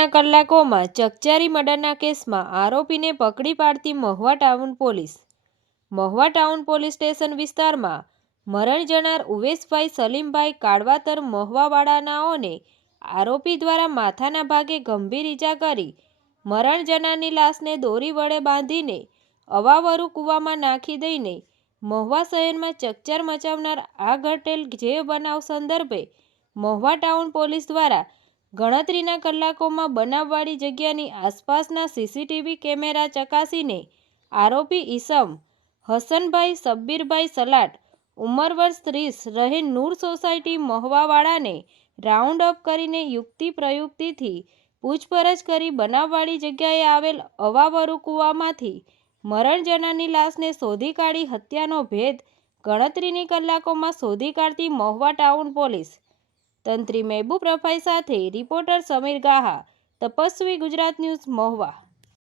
ગણતરીના કલાકોમાં ચકચારી મર્ડરના કેસમાં આરોપીને પકડી પાડતી Mahuva town police. Mahuva town police station વિસ્તારમાં મરણ જનાર ઉવેશભાઈ સલીમભાઈ કાળવાતર મહુવાવાળાનાઓને આરોપી દ્વારા માથાના ભાગે ગંભીર ઈજા કરી મરણ જનારની લાશને દોરી વડે બાંધીને અવાવરુ કૂવામાં નાખી દઈને મહુવા શહેરમાં ચકચાર મચાવનાર આ ઘટેલ જે બનાવ સંદર્ભે મહુવા ટાઉન પોલીસ દ્વારા ગણતરીના કલાકોમાં બનાવવાળી જગ્યાની આસપાસના સીસીટીવી કેમેરા ચકાસીને આરોપી ઈસમ હસનભાઈ સબ્બીરભાઈ સલાટ ઉંમર વર્ષ 30 રહે નૂર સોસાયટી મહુવાવાળાને રાઉન્ડ અપ કરીને યુક્તિ પ્રયુક્તિથી પૂછપરછ કરી બનાવવાળી જગ્યાએ આવેલ અવાવરુ કૂવામાંથી મરણ જનારની લાશને શોધી કાઢી હત્યાનો ભેદ ગણતરીની કલાકોમાં શોધી કાઢતી મહુવા ટાઉન પોલીસ. તંત્રી મહેબૂબ રફાઈ સાથે રિપોર્ટર સમીર ગાહા, તપસ્વી ગુજરાત ન્યૂઝ, મહુવા.